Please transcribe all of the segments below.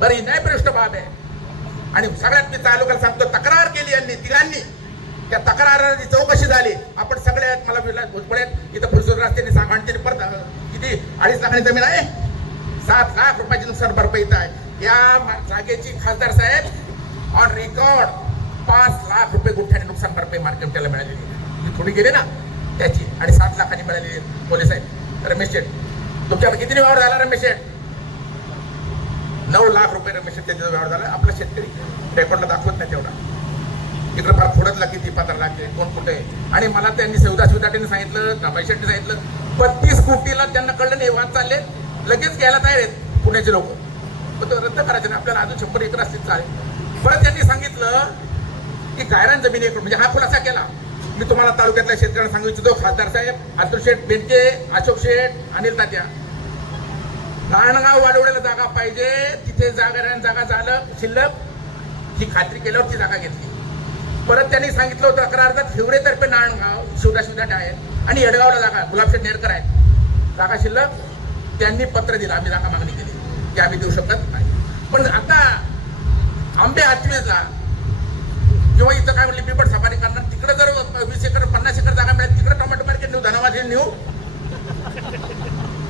बरं ही न्यायप्रविष्ट बाब आहे. आणि सगळ्यात मी तालुक्याला सांगतो तक्रार केली यांनी तिघांनी. त्या तक्राराची चौकशी झाली. आपण सगळ्यात मला विलास इथं फुलसूर रस्त्याने सांगते परत किती? अडीच लाखांनी जमीन आहे? सात लाख रुपयाची नुकसान भरपाई इथं आहे. या जागेची खासदार साहेब ऑन रेकॉर्ड पाच लाख रुपये गुठ्याने नुकसान भरपाई मार्केटला मिळालेली आहे. थोडी गेली ना त्याची. आणि सात लाखांनी मिळालेली पोलीस साहेब रमेश शेठ. तुमच्याकडे किती व्यवहार झाला रमेश शेठ? नऊ लाख रुपये रमेश त्याचा व्यवहार झाला आपला शेतकरी रेकॉर्डला दाखवत नाही तेवढा. इकडे फार फोडतला किती पंधरा लाख कोण कुठे आहे. आणि मला त्यांनी सौदा शिवदाटीने सांगितलं रमेश शेट्टी सांगितलं बत्तीस कोटीला त्यांना कळलं नाही वाद चालले लगेच घ्यायला तयार आहेत पुण्याचे लोक. पण तो रद्द करायचे ना आपल्याला अजून शंभर एकर असतील चालेल परत त्यांनी सांगितलं की गायरान जमीन एक म्हणजे हा खुलासा केला. मी तुम्हाला तालुक्यातल्या शेतकऱ्यांना सांगू इच्छितो खासदार साहेब अतुल शेठ बेनके अशोक शेठ अनिल तात्या. नाणगाव वाढवलेला जागा पाहिजे. तिथे जागा जागा झालं शिल्लक. ही खात्री केल्यावर ती जागा घेतली. परत त्यांनी सांगितलं होतं अकरा अर्जात हिवरेतर्फे नाणगाव शिवडा शिवदाट आहे आणि येडगावला जागा गुलाबशेठ नेरकर आहे जागा शिल्लक. त्यांनी पत्र दिलं आम्ही जागा मागणी केली. की आम्ही देऊ शकत नाही. पण आता आंबे हातवेला किंवा इथं काय म्हणले बिबट सफारी करणार तिकडे जर वीस एकर पन्नास एकर जागा मिळेल तिकडे टोमॅटो मार्केट नेऊ धनावादी नेऊ.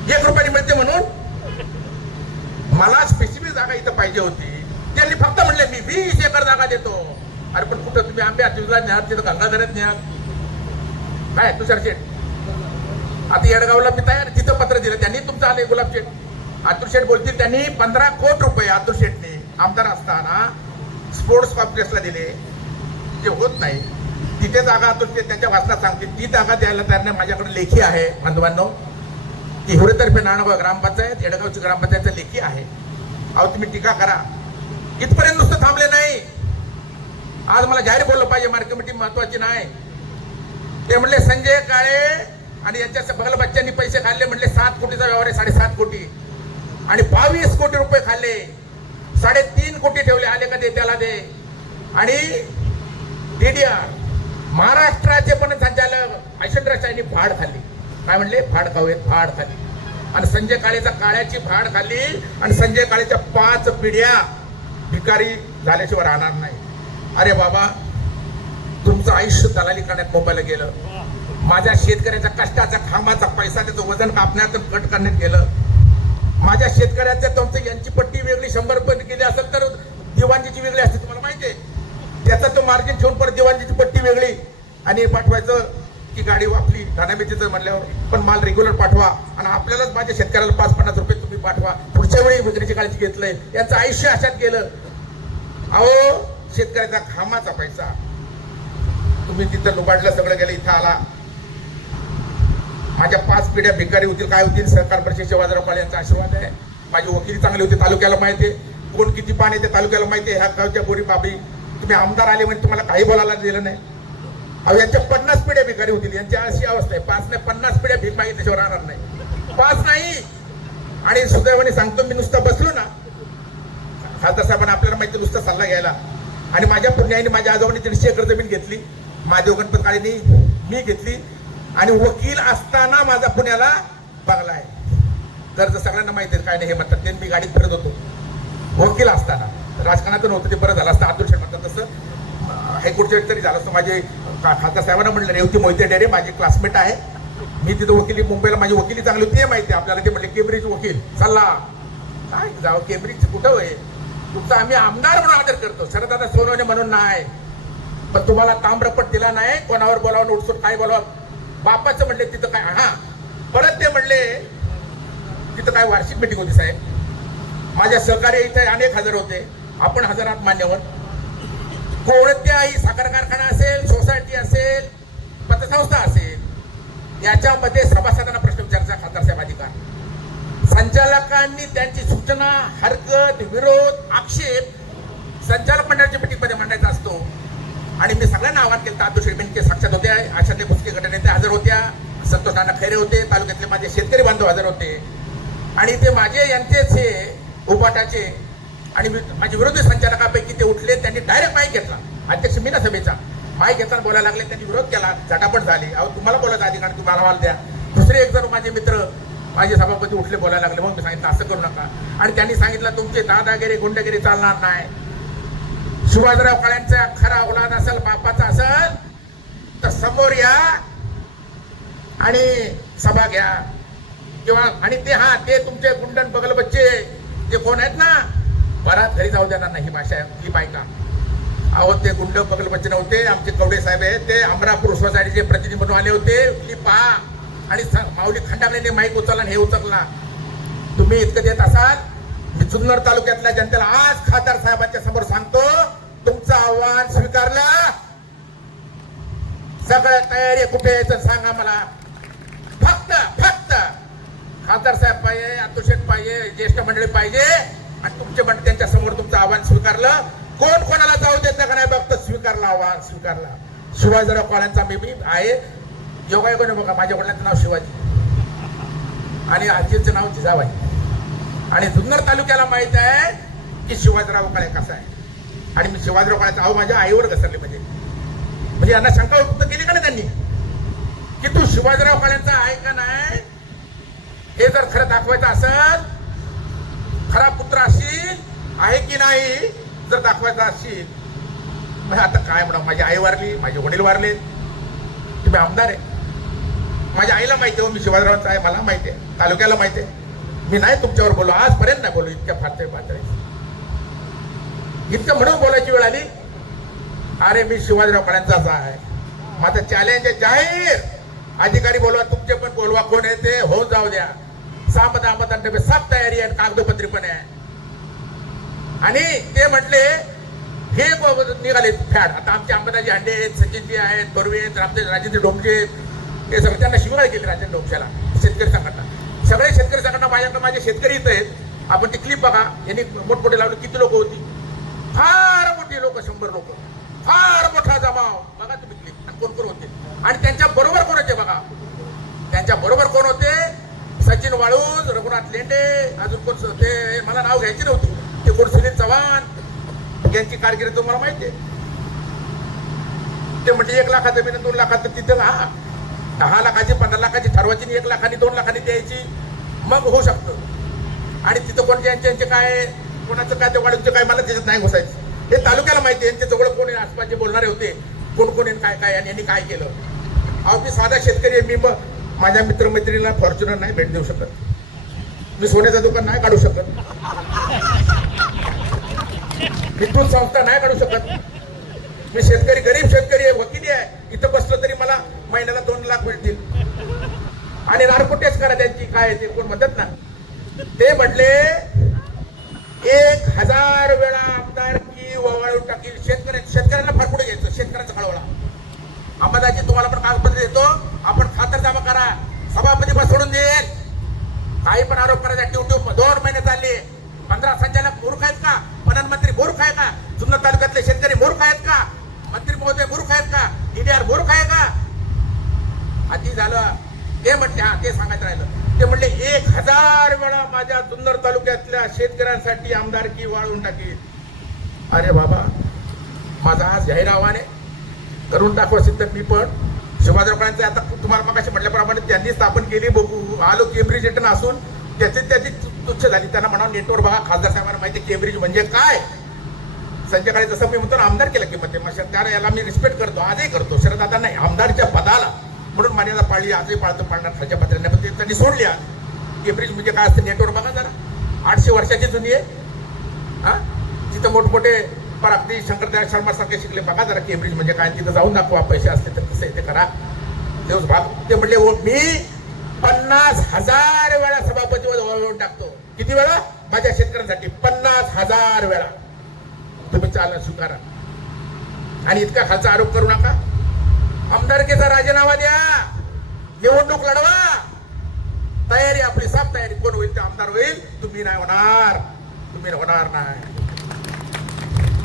एक रुपयाने मिळते म्हणून मला स्पेसिफिक जागा इथं पाहिजे होती. त्यांनी फक्त म्हणले मी वीस एकर जागा देतो. अरे पण कुठं? तुम्ही आंबे हातवीला न्या तिथं गंगाधरात न्या काय तुषार शेठ? आता येडगावला मी तयार तिथं पत्र दिलं. त्यांनी तुमचं आले गुलाब शेठ. आतुर शेठ बोलतील त्यांनी पंधरा कोटी रुपये आतुर शेठने आमदार असताना स्पोर्ट्स कॉम्प्लेक्सला दिले. ते होत नाही. तिथे जागा आतुर शेठ त्यांच्या वाचनात सांगतील. ती जागा द्यायला त्यांना माझ्याकडे लेखी आहे बांधवांनो की हिवरेतर्फे नाणगाव ग्रामपंचायत येडगावची ग्रामपंचायत लेखी आहे. अहो तुम्ही टीका करा. इथपर्यंत नुसतं थांबले नाही. आज मला जाहीर बोललं पाहिजे मार्केट कमिटी महत्वाची नाही. ते म्हणले संजय काळे आणि यांच्या बगल बच्च्यांनी पैसे खाल्ले म्हणले सात कोटीचा व्यवहार आहे साडेसात कोटी. आणि बावीस कोटी रुपये खाल्ले. साडेतीन कोटी ठेवले आले का दे त्याला दे. आणि डीडीआर महाराष्ट्राचे पण संचालक ऐश्वर्या भाड खाल्ली. काय म्हणले? भाड खाऊयात भाड खाल्ली. आणि संजय काळेचा काळ्याची भाड खाल्ली आणि संजय काळेच्या पाच पिढ्या भिकारी झाल्याशिवाय राहणार नाही. अरे बाबा तुमचं आयुष्य दलाली करण्यात मोबाईल गेलं. माझ्या शेतकऱ्याच्या कष्टाचा खांबाचा पैसा त्याचं वजन कापण्यात आणि कट करण्यात गेलं. माझ्या शेतकऱ्याचं तुमचं यांची पट्टी वेगळी शंभर रुपये केली असेल तर दिवाणजीची वेगळी असते तुम्हाला माहिती आहे. त्याचा तो मार्जिन ठेवून परत दिवाणजीची पट्टी वेगळी. आणि पाठवायचं की गाडी वापली धानामेथीचं म्हणल्यावर पण माल रेग्युलर पाठवा आणि आपल्यालाच माझ्या शेतकऱ्याला पाच पन्नास रुपये तुम्ही पाठवा. पुढच्या वेळी विक्रीची काळजी घेतलंय. याचं आयुष्य अशात गेलं. अहो शेतकऱ्याचा खामाचा पैसा. तुम्ही तिथं लुबाडलं सगळं गेलं इथं आला. माझ्या पाच पिढ्या भिकारी होतील काय होतील सहकार परिषद शिवाजीराव पाल यांचा आशीर्वाद आहे. माझी वकील चांगली होती तालुक्याला माहिती आहे. कोण किती पाणी येते तालुक्याला माहिती आहे. ह्या गावच्या बोरी बाबी. तुम्ही आमदार आले म्हणजे तुम्हाला काही बोलायला दिलं नाही. अहो यांच्या पन्नास पिढ्या भिकारी होतील. यांची अशी अवस्था आहे. पाच नाही पन्नास पिढ्या भीक मागितल्याशिवाय राहणार नाही. पाच नाही. आणि सुदैवाने सांगतो मी नुसतं बसलो ना खासदार साहेबांना आपल्याला माहिती नुसतं सल्ला घ्यायला. आणि माझ्या पुण्याने माझ्या आजोबांनी दीडशे एकर जमीन घेतली. माझ्या गणपत काळेनी मी घेतली. आणि वकील असताना माझा पुण्याला बघला आहे. कर्ज सगळ्यांना माहिती आहे काय नाही हे म्हणतात. ते मी गाडीत फिरत होतो. वकील असताना. राजकारणात नव्हतं ते बरं झालं असतं. अतुल म्हणतात तसं. हायकोर्टच्या तरी झालं असतं. माझे खासदार साहेबांना म्हणलं रेवती मोहिते डेरे माझे क्लासमेट आहे. मी तिथं वकिली मुंबईला माझी वकिली चांगली होती माहिती आहे. आपल्याला ते म्हणले केम्ब्रिज वकील चालला काय जावं केम्ब्रिज कुठं होय? तुमचा आम्ही आमदार म्हणून आदर करतो. शरदादा सोनवणे म्हणून नाही. पण तुम्हाला ताम्रपट दिला नाही कोणावर बोलावं उठसूट काय बोलावं? बापाचं म्हणले तिथं काय हा. परत ते म्हणले तिथं काय वार्षिक मिटिंग होती साहेब. माझ्या सहकार्य इथे अनेक हजर होते. आपण हजारात मान्यवर. कोणत्याही साखर कारखाना असेल सोसायटी असेल पतसंस्था असेल याच्यामध्ये सभासदांना प्रश्न विचारायचा खासदार साहेब अधिकार. संचालकांनी त्यांची सूचना हरकत विरोध आक्षेप संचालक मंडळाच्या मिटिंगमध्ये मांडायचा असतो. आणि मी सगळ्यांना आवाहन केलं तातू शेटमेंटचे साक्षात होते आशाने भुसके गटनेते हजर होत्या संतोष नाना खैरे होते तालुक्यातले माझे शेतकरी बांधव हजर होते. आणि ते माझे यांचेच हे उपाटाचे आणि मी- माझे विरोधी संचालकापैकी ते उठले त्यांनी डायरेक्ट माईक घेतला. अध्यक्ष मीना सभेचा. माईक घेताना बोलायला लागले त्यांनी विरोध केला. झटापट झाली. अहो तुम्हाला बोलायचा अधिकार तुम्हाला मला द्या. दुसरे एक जण माझे मित्र माझे सभापती उठले बोलायला लागले. मग मी सांगितलं असं करू नका. आणि त्यांनी सांगितलं तुमचे दादागिरी गुंडगिरी चालणार नाही. शिवाजीराव काळ्यांचा खरा औलाद असेल बापाचा असेल तर समोर या आणि सभा घ्या. किंवा आणि ते हा ते तुमचे गुंडन बगल बच्चे जे कोण आहेत ना परत घरी जाऊ देणार नाही ही भाषा ही बायका. अहो ते गुंड बगल नव्हते आमचे कवडे साहेब आहेत ते अमरापूर सोसायटीचे प्रतिनिधी म्हणून आले होते. की पहा. आणि माऊली खंडागळेने माईक उचलला हे उचलला. तुम्ही इतकं देत असाल? मी जुन्नर तालुक्यातल्या जनतेला आज खासदार साहेबांच्या समोर सांगतो तुमचं आव्हान स्वीकारलं. सगळं तयारी कुठे यायचं सांगा मला. फक्त फक्त खासदार साहेब पाहिजे अतुशेठ पाहिजे ज्येष्ठ मंडळी पाहिजे आणि तुमचे पण त्यांच्यासमोर तुमचं आव्हान स्वीकारलं. कोण कोणाला जाऊ देत का नाही फक्त स्वीकारलं आव्हान स्वीकारला. शिवाजीराव काळ्यांचा मी मी आहे. योगायोगाने बघा माझ्या वडिलांचं नाव शिवाजी. आणि आजीचं नाव जिजाबाई. आणि जुन्नर तालुक्याला माहीत आहे की शिवाजीराव काळे कसा आहे. आणि मी शिवाजीराव काळ्याचा अहो माझ्या आईवर घसरले म्हणजे म्हणजे यांना शंका व्यक्त केली का नाही त्यांनी? की तू शिवाजीराव काळ्यांचा आहे का नाही? हे जर खरं दाखवायचं असेल खरा पुत्र असशील आहे की नाही जर दाखवायचा असशील मग आता काय म्हणा माझी आई वारली माझे वडील वारले. तुम्ही आमदार आहे. माझ्या आईला माहिती आहे हो मी शिवाजीरावांचा आहे मला माहिती आहे तालुक्याला माहिती आहे. मी नाही तुमच्यावर बोललो आजपर्यंत नाही बोललो इतक्या फारते पातळी इतकं म्हणून बोलायची वेळ आली. अरे मी शिवाजीराव काळ्यांचाच आहे. माझं चॅलेंज आहे जाहीर. अधिकारी बोलवा तुमचे पण बोलवा कोण आहे ते? होऊन जाऊ द्या. सामत अहमद सब तयारी आहे कागदोपत्री पण आहे आणि ते म्हटले हे निघाले फॅड. आता आमचे अंबादाजी हांडे आहेत सचिनजी आहेत बर्वे आहेत रामदेव राजेंद्र डोमजे आहेत. हे सगळे त्यांना शिवाय केली राजेंद्र डोमशाला शेतकरी संघटना. सगळे शेतकरी संघटना माझ्याकडे माझे शेतकरी इथं आहेत. आपण ती क्लिप बघा. यांनी मोठमोठे लावले. किती लोक होती? फार मोठी लोक शंभर लोक. फार मोठा जमाव. बघा तुम्ही क्लिप आणि कोण कोण होते? आणि त्यांच्या बरोबर कोण होते बघा त्यांच्या बरोबर कोण होते सचिन वाळूज लेंडे अजून कोण ते मला नाव घ्यायची नव्हती. ते कोण सुनील चव्हाण यांची कारकिर्दी तुम्हाला माहिती आहे? ते म्हणजे एक लाखाचं जमीन दोन लाखात तर तिथं हा दहा लाखाची पंधरा लाखाची ठरवायची आणि एक लाखानी दोन लाखानी द्यायची. मग होऊ शकतं. आणि तिथं कोण यांचे यांचे काय कोणाचं काय ते वाढूनचे काय मला त्याच्यात नाही घुसायचं. हे तालुक्याला माहिती आहे. यांच्या जवळ कोणी आसपासचे बोलणारे होते. कोण कोण काय काय आणि यांनी काय केलं? अहो मी साधा शेतकरी आहे. मी मग माझ्या मित्रमैत्रिणीला फॉर्च्युनर नाही भेट देऊ शकत. मी सोन्याचं दुकान नाही काढू शकत. मी दूध संस्था नाही काढू शकत. मी शेतकरी गरीब शेतकरी आहे वकिली आहे. इथं बसलं तरी मला महिन्याला दोन लाख मिळतील. आणि नारकोटेच करा त्यांची काय ते कोण म्हणतात ना ते म्हटले एक हजार वेळा आमदार की ववाळून टाकील. शेतकऱ्या शेतकऱ्यांना फरफुडे घ्यायचं? शेतकऱ्यांचा कळवळा अंबादाजी तुम्हाला पण कागदपत्र देतो. आपण खातर जमा करा. सभापती बसवून सोडून देईल. काही पण आरोप करायचा. ड्युटी दोन महिने चालले. पंधरा संचालक मूर्ख आहेत का? पणन मंत्री मूर्ख आहे का? जुन्नर तालुक्यातले शेतकरी मूर्ख आहेत का? मंत्री महोदय मूर्ख आहेत का? डीडीआर मूर्ख आहे का? आधी झालं. ते म्हणते हा ते सांगायचं राहिलं. ते म्हणले एक हजार वेळा माझ्या जुन्नर तालुक्यातल्या शेतकऱ्यांसाठी आमदारकी वाळून टाकी अरे बाबा माझा आज जाहीर आव्हान आहे. करून टाकू असेल तर मी पण. शिवाजीरावांचं आता तुम्हाला मग म्हटल्याप्रमाणे त्यांनी स्थापन केली बघू आलो केम्ब्रिज रिटर्न असून त्याची त्याची तुच्छ झाली. त्यांना म्हणा नेटवर बघा खासदार साहेबांना माहिती केम्ब्रिज म्हणजे काय? संध्याकाळी जसं मी म्हणतो आमदार केलं किंमत मग त्या याला मी रिस्पेक्ट करतो आजही करतो. शरदादा नाही आमदारच्या पदाला. म्हणून मर्यादा पाळली आजही पाळतो पाळणार खालच्या पत्र्यांना पण ते त्यांनी सोडली आज. केम्ब्रिज म्हणजे काय असतं नेटवर बघा जरा. आठशे वर्षाची जुनी आहे. हा? तिथं मोठमोठे पण अगदी शंकरदयाळ शर्मा सारखे शिकले. बघा जरा केम्ब्रिज म्हणजे काय तिथं जाऊन दाखवा पैसे असते तर कसं आहे ते करा. तेच भाग ते म्हणले मी पन्नास हजार वेळा सभापती वळवून टाकतो. किती वेळा? माझ्या शेतकऱ्यांसाठी पन्नास हजार वेळा. तुम्ही चालना स्वीकारा. आणि इतका खालचा आरोप करू नका. आमदारकीचा राजीनामा द्या. निवडणूक लढवा. तयारी आपली साफ तयारी. कोण होईल ते आमदार होईल? तुम्ही नाही होणार. तुम्ही होणार नाही.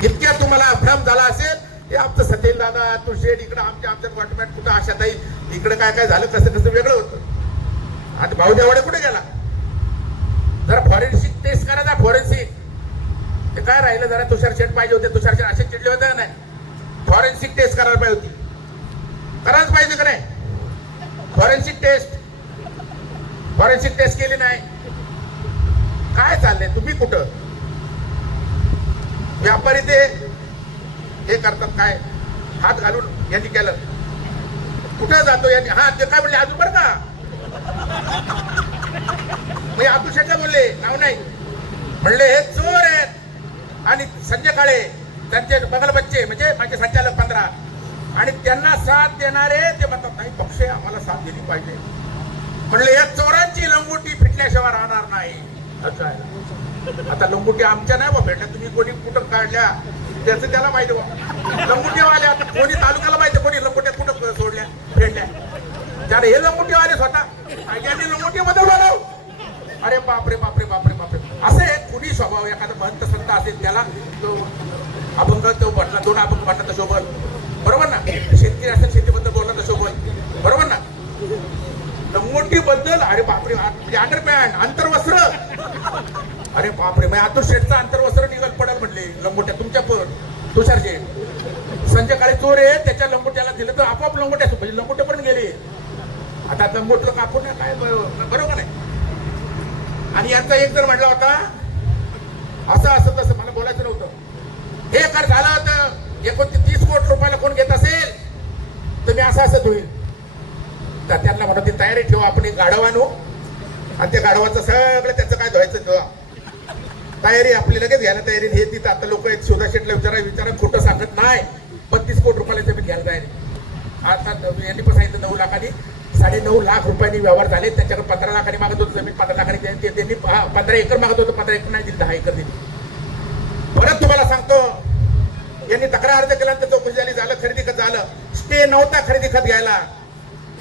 इतक्या तुम्हाला भ्रम झाला असेल हे आमचं सतेल दादा तू शेड इकडं आमच्या आमच्या वाटमॅट कुठं आशाताई इकडं काय काय झालं कसं कसं वेगळं होतं? आणि भाऊ देवाडे कुठे गेला? जरा फॉरेन्सिक टेस्ट करा ना फॉरेन्सिक ते काय राहिलं जरा तुषार शेट पाहिजे होते तुषार शेट असे चिडले होते का नाही? फॉरेन्सिक टेस्ट करायला पाहिजे होती. करायच पाहिजे का नाही? फॉरेन्सिक टेस्ट फॉरेन्सिक टेस्ट केली नाही. काय चाललंय? तुम्ही कुठं? व्यापारी ते हे करतात काय? हात घालून यांनी केलं. कुठं जातो यांनी? हा ते काय म्हणले? अजून बरं का? मी अब्दुल शेटला बोलले नाव नाही. म्हणले हे चोर आहेत. आणि संजय काळे त्यांचे बगल बच्चे म्हणजे माझे संचालक पंधरा आणि त्यांना साथ देणारे ते म्हणतात नाही पक्ष आम्हाला साथ दिली पाहिजे. म्हणले या चोरांची लंगोटी फिटल्याशिवाय राहणार नाही. असं आहे. आता लंगुटी आमच्या नाही बा भेटल्या तुम्ही कोणी कुठं काढल्या? त्याचं त्याला माहिती बा. लंगुटीवाल्या आता कोणी तालुक्याला माहिती कोणी लंगोट्या कुठं सोडल्या फेडल्या? त्याने हे लंगुटीवाले स्वतः. आणि यांनी लंगोटी अरे बापरे बापरे बापरे बापरे. असे कुणी स्वभाव एखादा महंत संत असेल त्याला तो अभंग तो म्हटला दोन अभंग म्हटला तर शोभल. बरोबर ना? शेतकरी असेल शेतीबद्दल बोलला तर शोभल. बरोबर ना? लंगोटी बद्दल अरे बापरे म्हणजे अंडरपॅन्ट अंतर्वस्त्र. अरे बापरे मग आतूर शेठचा अंतर्वस्त्र निघत पडत म्हणले लंगोट्या तुमच्या पण तुषार शेठ. संजय काळे चोर आहे त्याच्या लंगोट्याला दिलं तर आपोआप लंगोट्या म्हणजे लंगोटे पण गेले. आता लंगोटलं कापून काय बरोबर बरोबर नाही आणि यांचा एक जर म्हटला होता असं असं तसं मला बोलायचं नव्हतं. हे कर झालं होतं. एकोणतीस तीस कोटी रुपयाला कोण घेत असेल तर मी असं असं होईल तर त्यांना म्हणत ती तयारी ठेवा आपण एक गाढव आणू. आणि त्या गाढवाचं सगळं त्याचं काय धुवायचं ठेवा तयारी आपली लगेच घ्यायला तयारी हे तिथं आता लोक आहेत शोधा शेटला विचारा विचारा खोटं सांगत नाही. बत्तीस कोटी रुपयाला जमीन घ्यायला तयारी आता यांनी पण सांगितलं नऊ लाखांनी साडे नऊ लाख रुपयांनी व्यवहार झाले. त्याच्याकडे पंधरा लाखांनी मागत होतं जमीन पंधरा लाखांनी ते- त्यांनी पंधरा एकर मागत होतं पंधरा एकर नाही दिली दहा एकर दिली. परत तुम्हाला सांगतो यांनी तक्रार अर्ज केल्यानंतर चौकशी झाली झालं खरेदी खत झालं. स्टे नव्हता खरेदी खत घ्यायला.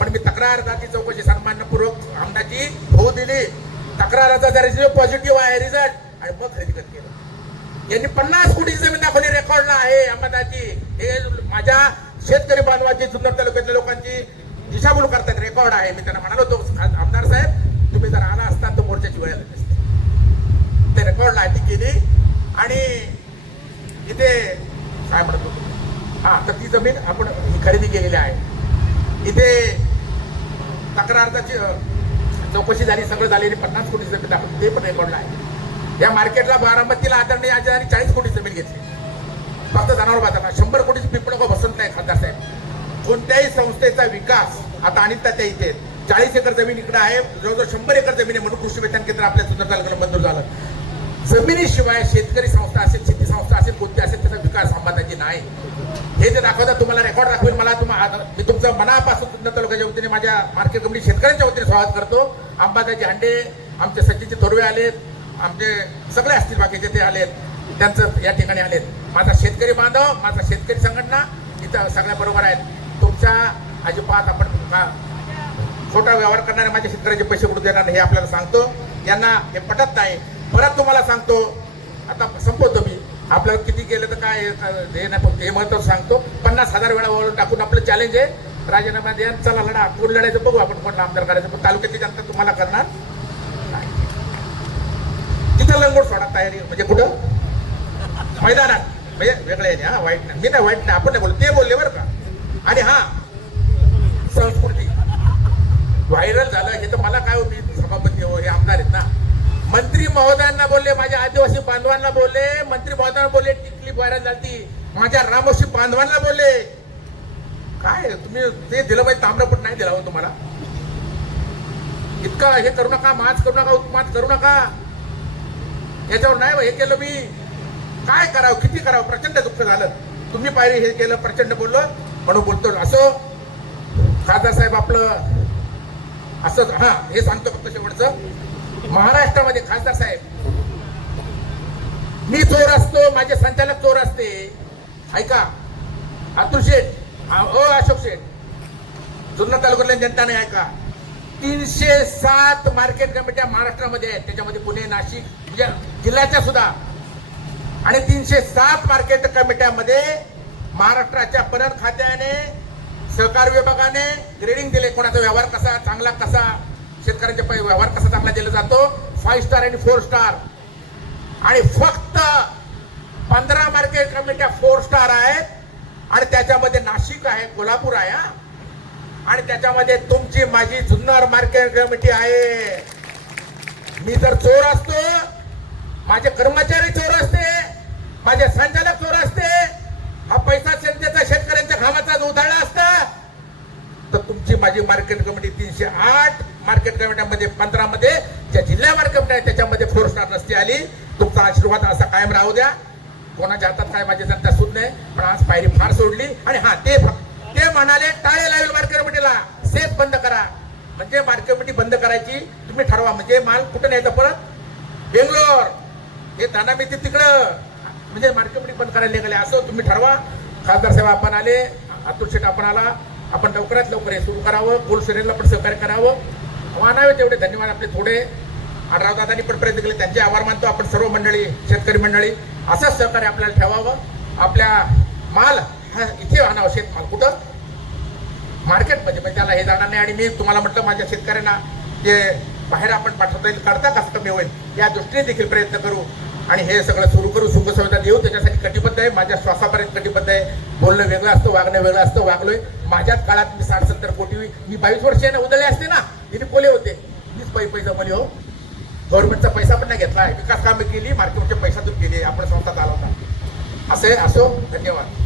पण मी तक्रार अर्जाची चौकशी सन्मानपूर्वक आमदाची होऊ दिली. तक्रार अर्जाचा रिझल्ट पॉझिटिव्ह आहे रिझल्ट. आणि मग खरेदी करत केलं यांनी पन्नास कोटी जमीन दाखवली रेकॉर्डला आहे अहमदाची हे माझ्या शेतकरी बांधवाची जुन्नर तालुक्यातल्या लोकांची दिशाभूल करतात रेकॉर्ड आहे. मी त्यांना म्हणालो होतो आमदार साहेब तुम्ही जर आला असता तर मोर्चाची वेळ आली असते. ते रेकॉर्डला आहे ती केली. आणि इथे काय म्हणत होतो? हा तर ती जमीन आपण खरेदी केलेली आहे. इथे तक्रारची चौकशी झाली सगळं झालेली आणि पन्नास कोटी जमीन दाखवली. ते पण रेकॉर्डला आहे. या मार्केटला बारामतीला आदरणीय आजारांनी चाळीस कोटी जमीन घेतली. फक्त जनावर बाजारला शंभर कोटीची पिंपळ बसत नाही खासदार साहेब. कोणत्याही संस्थेचा विकास आता अनिता त्या इथे चाळीस एकर जमीन इकडे आहे जवळजवळ शंभर एकर जमीन आहे म्हणून कृषी विज्ञान केंद्र आपल्या सुंदर तालुक्याला मंजूर झालं. जमिनीशिवाय शेतकरी संस्था असेल शेती संस्था असेल कोणती असेल त्याचा विकास संबंधाची नाही. हे जे दाखवतात तुम्हाला रेकॉर्ड दाखवेल मला तुम्हाला मी तुमचं मनापासून सुंदर तालुक्याच्या वतीने माझ्या मार्केट कमिटी शेतकऱ्यांच्या वतीने स्वागत करतो. अंबादाजी हांडे आमचे सचिनचे थोरवे आलेत आमचे सगळे असतील बाकीचे ते आलेत त्यांचं या ठिकाणी आलेत. माझा शेतकरी बांधव माझा शेतकरी संघटना इथं सगळ्या बरोबर आहेत. तुमच्या अजिबात आपण का- खोटा व्यवहार करणारे माझ्या शेतकऱ्याचे पैसे कुठे देणार हे आपल्याला सांगतो. यांना हे पटत नाही. परत तुम्हाला सांगतो आता संपवतो मी. आपल्याला किती केलं तर काय हे नाही फक्त हे महत्त्व सांगतो. पन्नास हजार वेळा वळून टाकून आपलं चॅलेंज आहे. राजीनामा द्या चला लढा. कोण लढायचं बघू आपण कोण आमदार करायचं. पण तालुक्यातली जनता तुम्हाला करणार. तिथं लंगोट सोडा तयारी म्हणजे कुठं? मैदानात. म्हणजे वेगळे हा वाईट नाही. मी नाही वाईट नाही आपण नाही बोललो ते बोलले बरं का. आणि हा संस्कृती. व्हायरल झालं हे तर मला काय होती? सभापती हो हे आमदार आहेत ना. मंत्री महोदयांना बोलले माझ्या आदिवासी बांधवांना बोलले मंत्री महोदयांना बोलले टिकली व्हायरल झाली माझ्या रामोशी बांधवांना बोलले. काय तुम्ही ते दिलं पाहिजे ताम्रपट नाही दिला हो तुम्हाला. इतका हे करू नका माच करू नका उपमाच करू नका. याच्यावर नाही हे केलं मी. काय करावं किती करावं? प्रचंड दुःख झालं. तुम्ही पाहिजे हे केलं प्रचंड बोललो. म्हणून बोलतो असो खासदार साहेब आपलं असं हा हे सांगतो फक्त शेवटचं. महाराष्ट्रामध्ये खासदार साहेब मी चोर असतो माझे संचालक चोर असते. ऐका अतुल शेठ अ ओ अशोक शेठ जुन्नर तालुक्यातल्या जनताने ऐका. तीनशे सात मार्केट कमिट्या महाराष्ट्रामध्ये आहेत. त्याच्यामध्ये पुणे नाशिक जिल्ह्याच्या सुद्धा. आणि तीनशे सात मार्केट कमिट्यामध्ये महाराष्ट्राच्या पणन खात्याने सहकार विभागाने ग्रेडिंग दिले. कोणाचा व्यवहार कसा चांगला कसा शेतकऱ्यांच्या पै- व्यवहार कसा चांगला दिला जातो? फाईव्ह स्टार आणि फोर स्टार आणि फक्त पंधरा मार्केट कमिट्या फोर स्टार आहेत. आणि त्याच्यामध्ये नाशिक आहे कोल्हापूर आहे हा. आणि त्याच्यामध्ये तुमची माझी जुन्नर मार्केट कमिटी आहे. मी जर चोर असतो माझे कर्मचारी चोर असते माझे संचालक चोर असते. हा पैसा जनतेचा शेतकऱ्यांच्या घामाचा उधाळा असता तर तुमची माझी मार्केट कमिटी तीनशे आठ मार्केट कमिट्यामध्ये पंधरा मध्ये ज्या जिल्हा मार्केट कमिटी आहे त्याच्यामध्ये फोर स्टार नसती आली. तुमचा आशीर्वाद असा कायम राहू द्या. कोणाच्या हातात काय माझी जनता सुद नाही पण आज पायरी फार सोडली. आणि हा ते फक्त ते म्हणाले टाळे लावेल मार्केट कमिटीला सेफ बंद करा. म्हणजे मार्केट कमिटी बंद करायची तुम्ही ठरवा. म्हणजे माल कुठं न्यायचा परत? बेंगलोर. हे दाना मिळते तिकडं. म्हणजे मार्केटमध्ये बंद करायला निघाले. असं तुम्ही ठरवा. खासदार साहेब आपण आले. अतुल शेठ आपण आला. आपण लवकरात लवकर हे सुरू करावं. कोल श्रेणीला पण सहकार्य करावं. मानावे तेवढे धन्यवाद आपले थोडे. आणि दादांनी पण प्रयत्न केले. त्यांचे आभार मानतो आपण सर्व मंडळी शेतकरी मंडळी. असंच सहकार्य आपल्याला ठेवावं. आपल्या माल हा इथे आणावं शेतमाल. कुठं? मार्केटमध्ये म्हणजे त्याला हे जाणार नाही. आणि मी तुम्हाला म्हटलं माझ्या शेतकऱ्यांना जे बाहेर आपण पाठवता येईल काढता कसं कमी होईल या दृष्टीने देखील प्रयत्न करू. आणि हे सगळं सुरू करू सुखसुविधा देऊ त्याच्यासाठी कटिबद्ध आहे. माझ्या श्वासापर्यंत कटिबद्ध आहे. बोलणं वेगळं असतं वागणं वेगळं असतं वागलोय. माझ्याच काळात मी साठ सत्तर कोटी मी बावीस वर्षे ना उदळले असते ना तिने बोले होते. मीच पै पैसा बोले हो. गव्हर्नमेंटचा पैसा पण नाही घेतला विकास कामे केली मार्केटच्या पैशातून केली आपण संस्था चालवता. असे असो धन्यवाद.